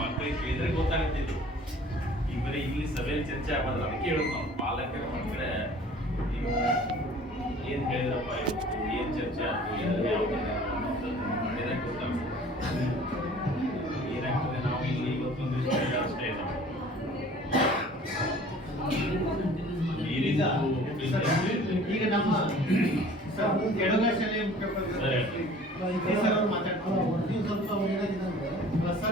ಮಕ್ಕಳಿಗೆ ಕೇಳಿದ್ರೆ ಗೊತ್ತಾಗುತ್ತಿತ್ತು ಈಗ ಬರೀ ಇಲ್ಲಿ ಸಭೆಯಲ್ಲಿ ಚರ್ಚೆ ಆಗ್ಬಾರ್ದು. ಅದಕ್ಕೆ ಹೇಳೋದು ನಾವು. ಪಾಲಕರ ಮಕ್ಕಳೇ ನೀವು ಏನು ಹೇಳಿದ್ರಪ್ಪ ಇವತ್ತು? ಏನ್ ಚರ್ಚೆ ಆಯ್ತು? ಮಾಡಿದ್ರೆ ಗೊತ್ತಾಗ್ತದೆ ಏನಾಗ್ತದೆ? ನಾವು ಇಲ್ಲಿ ಇವತ್ತೊಂದು ಅಷ್ಟೇ ಇಲ್ಲ. ಈಗ ನಮ್ಮ ಶಾಲೆಯ ಸರಿ. ಸರ್ ಅವರು ಮಾತಾಡ್ತಾರೆ ನೀವು ಸ್ವಲ್ಪ ಏನಾಗಿದಂದ್ರೆ ಸರ್ ಮಾತಾಡ್ತಾರೆ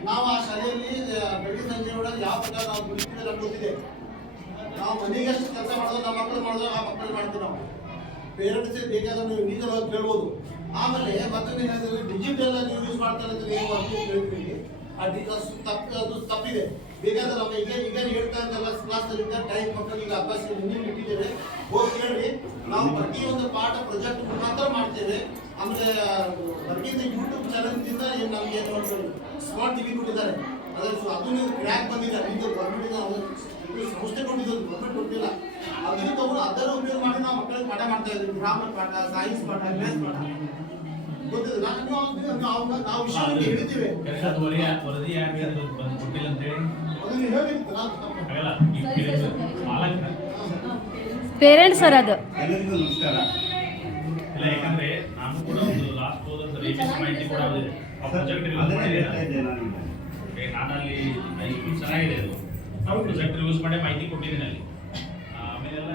ಅಷ್ಟೇ. ನಾವು ಆ ಶಾಲೆಯಲ್ಲಿ ಬೆಳ್ಳಿ ಸಂಜೆ ಒಳಗೆ ಯಾವ ಪ್ರಕಾರ ನಾವು ದುಡಿತೀವಿ ನಮ್ಗೆ ಗೊತ್ತಿದೆ ನಾವು ಮನೆಗೆ ಎಷ್ಟು ಕೆಲಸ ಮಾಡೋದು ನಮ್ಮ ಮಕ್ಕಳು ಮಾಡೋದು ಆ ಮಕ್ಕಳು ಮಾಡ್ತೀವಿ ನಾವು. ಪೇರೆಂಟ್ಸ್ ಬೇಕಾದ್ರೆ ನೀವು ನೀರಲ್ಲಿ ಹೋಗಿ ಕೇಳ್ಬೋದು. ಆಮೇಲೆ ಮತ್ತೊಂದು ಏನಾದ್ರೆ ಡಿಜಿಟಲ್ ನೀವು ಯೂಸ್ ಮಾಡ್ತಾರೆ ಅಂತ ಅಂತ ಕೇಳ್ತೀವಿ ಆ ಅದು ತಪ್ಪು, ಅದು ತಪ್ಪಿದೆ. ಬೇಕಾದ್ರೆ ನಮ್ಮ ಈಗ ಈಗ ಹೇಳ್ತಾ ಇದ್ದಲ್ಲ ಕ್ಲಾಸಲ್ಲಿ ಟೈಮ್ ಮಕ್ಕಳಿಗೆ ಅಭ್ಯಾಸ ನಿಮಗೆ ಇಟ್ಟಿದ್ದೇವೆ. ಹೋಗಿ ಕೇಳಿ ನಾವು ಪ್ರತಿಯೊಂದು ಪಾಠ ಪ್ರಾಜೆಕ್ಟ್ ಮಾತ್ರ ಮಾಡ್ತೇವೆ. ಆಮೇಲೆ ಹೊರಗಿಂದ ಯೂಟ್ಯೂಬ್ ಚಾನಲ್ನಿಂದ ಏನು ನಮಗೆ ಏನು ಒಂದು ಸ್ಮಾರ್ಟ್ ಟಿವಿ ಕೊಟ್ಟಿದ್ದಾರೆ. ಅದರ ಸೊ ಅದನ್ನು ಕ್ರ್ಯಾಕ್ ಬಂದಿದೆ ಇದು ಗೌರ್ಮೆಂಟ್ ಸಂಸ್ಥೆ ಕೊಟ್ಟಿದ್ದು ಗೌರ್ಮೆಂಟ್ ಕೊಟ್ಟಿಲ್ಲ. ಅದನ್ನು ತಗೊಂಡು ಅದರ ಉಪಯೋಗ ಮಾಡಿ ನಾವು ಮಕ್ಕಳಿಗೆ ಪಾಠ ಮಾಡ್ತಾ ಇದ್ವಿ ಗ್ರಾಮರ್ ಪಾಠ ಸೈನ್ಸ್ ಪಾಠ ಮ್ಯಾಥ್ಸ್ ಪಾಠ. ನಾವು ನಾವು ಹೇಳ್ತೀವಿ. ವರದಿ ಯಾಕೆ ಕೊಟ್ಟಿಲ್ಲ ಅಂತ ಹೇಳಿ? ಅದನ್ನು ಪೇರೆಂಟ್ಸ್ ಸರ್ ಅದು. ಎಲ್ಲರಿಗೂ ನಮಸ್ಕಾರ. ಇಲ್ಲ ಯಾಕಂದ್ರೆ ನಾನು ಕೂಡ ಒಂದು ಲಾಸ್ಟ್ ಹೋದ ಸರಿ ಮಾಹಿತಿ ಕೂಡ ಓದಿದೆ ಆ ಪ್ರಾಜೆಕ್ಟ್ ಅದನ್ನೇ ಮಾಡಿದೆ. ಓಕೆ, ನಾನು ಅಲ್ಲಿ ಹೈಸ್ಕೂಲ್ ಚೆನ್ನಾಗಿದೆ ಅದು. ನಾವು ಪ್ರಾಜೆಕ್ಟ್ ಯೂಸ್ ಮಾಡಿ ಮಾಹಿತಿ ಕೊಟ್ಟಿದ್ದೀನಿ ಅಲ್ಲಿ. ಆಮೇಲೆಲ್ಲ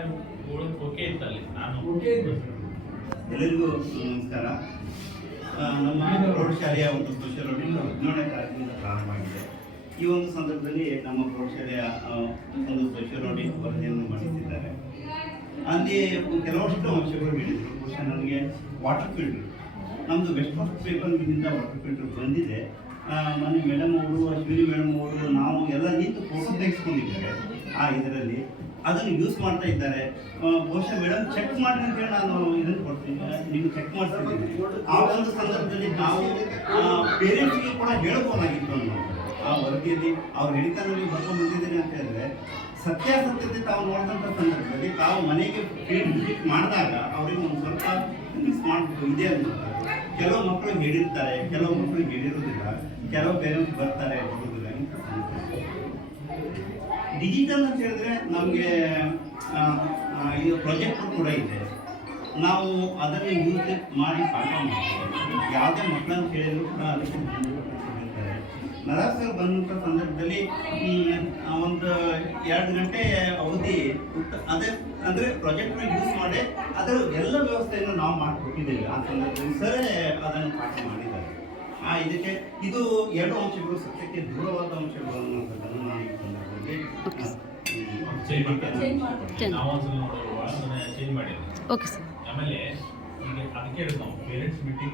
ಓಕೆ ಇತ್ತು ಅಲ್ಲಿ ನಾನು. ಎಲ್ಲರಿಗೂ ನಮಸ್ಕಾರ. ನಮ್ಮ ನಮ್ಮ ಪ್ರೌಢಶಾಲೆಯ ಒಂದು ಆಡಿಟ್ ವಿಜ್ಞಾನ ಕಾರ್ಯಕ್ರಮದಿಂದ ಪ್ರಾರಂಭ ಆಗಿದೆ ಈ ಒಂದು ಸಂದರ್ಭದಲ್ಲಿ ನಮ್ಮ ಪ್ರೌಢಶಾಲೆಯ ಒಂದು ಸ್ಪೆಷಲ್ ಆಡಿಟ್ ವರದಿಯನ್ನು ಅಲ್ಲಿ ಕೆಲವಷ್ಟು ಅಂಶಗಳು ಹೇಳಿದರು ಬಹುಶಃ ನನಗೆ ವಾಟರ್ ಫಿಲ್ಟರ್ ನಮ್ಮದು ವೆಸ್ಟ್ ಪೇಪರ್ ಪೇಪರ್ನಿಂದ ವಾಟರ್ ಫಿಲ್ಟರ್ ಬಂದಿದೆ. ಮನೆ ಮೇಡಮ್ ಅವರು ಅಶ್ವಿನಿ ಮೇಡಮ್ ಅವರು, ನಾವು ಎಲ್ಲ ನಿಂತು ಫೋಟೋ ತೆಗೆಸ್ಕೊಂಡಿದ್ದಾರೆ ಆ ಇದರಲ್ಲಿ. ಅದನ್ನು ಯೂಸ್ ಮಾಡ್ತಾ ಇದ್ದಾರೆ. ಬಹುಶಃ ಮೇಡಮ್ ಚೆಕ್ ಮಾಡಿ ಅಂತ ನಾನು ಇದನ್ನು ಕೊಡ್ತೀನಿ. ನೀವು ಚೆಕ್ ಮಾಡ್ತೀನಿ ಆ ಒಂದು ಸಂದರ್ಭದಲ್ಲಿ ನಾವು ಪೇರೆಂಟ್ಸ್ಗೆ ಕೂಡ ಹೇಳ್ಬೋದಾಗಿತ್ತು ಅನ್ನೋದು. ಆ ವರದಿಯಲ್ಲಿ ಅವ್ರು ಹೇಳಿಕೆನಲ್ಲಿ ಬರ್ಕೊಂಡು ಬಂದಿದ್ದೀನಿ ಅಂತ ಹೇಳಿದ್ರೆ, ಸತ್ಯಾಸತ್ಯತೆ ತಾವು ನೋಡಿದಂಥ ಸಂದರ್ಭದಲ್ಲಿ ತಾವು ಮನೆಗೆ ವಿಸಿಟ್ ಮಾಡಿದಾಗ ಅವರಿಗೆ ಒಂದು ಸ್ವಲ್ಪ ಸ್ಮಾರ್ಟ್ ಇದೆ ಅಂತ ಕೆಲವು ಮಕ್ಕಳು ಹೇಳಿರ್ತಾರೆ ಕೆಲವು ಮಕ್ಕಳು ಹೇಳಿರೋದಿಲ್ಲ ಕೆಲವು ಪೇರೆಂಟ್ಸ್ ಬರ್ತಾರೆ ಬರೋದಿಲ್ಲ ಇಂಥ ಡಿಜಿಟಲ್ ಅಂತ ಹೇಳಿದ್ರೆ ನಮಗೆ ಇದು ಪ್ರಾಜೆಕ್ಟ್ ಕೂಡ ಇದೆ. ನಾವು ಅದನ್ನು ಯೂಸ್ ಮಾಡಿ ಪಾಠ ಮಾಡ್ತೀವಿ. ಯಾವುದೇ ಮಕ್ಕಳನ್ನು ಕೇಳಿದ್ರು ಕೂಡ ಅದಕ್ಕೆ ಹೇಳ್ತಾರೆ ನರಾಸ್ ಬಂದಂಥ ಸಂದರ್ಭದಲ್ಲಿ ಈ ಒಂದು ಎರಡು ಗಂಟೆ ಅವಧಿ ಅದೇ ಅಂದರೆ ಪ್ರಾಜೆಕ್ಟ್ನ ಯೂಸ್ ಮಾಡಿ ಅದರ ಎಲ್ಲ ವ್ಯವಸ್ಥೆಯನ್ನು ನಾವು ಮಾಡಿಕೊಟ್ಟಿದ್ದೇವೆ. ಆ ಸಂದರ್ಭದಲ್ಲಿ ಸರೇ ಅದನ್ನು ಪಾಠ ಮಾಡಿದ್ದಾರೆ. ಆ ಇದಕ್ಕೆ ಇದು ಎರಡು ಅಂಶಗಳು ಸತ್ಯಕ್ಕೆ ದೂರವಾದ ಅಂಶಗಳು ಅನ್ನೋದನ್ನು ನಾನು ಈ ಸಂದರ್ಭದಲ್ಲಿ ಚೇಂಜ್ ಮಾಡಿದ್ವಿ ಓಕೆ ಸರ್ ಆಮೇಲೆ ಈಗ ಅದಕ್ಕೆ ಹೇಳಿದ್ ನಾವು ಪೇರೆಂಟ್ಸ್ ಮೀಟಿಂಗ್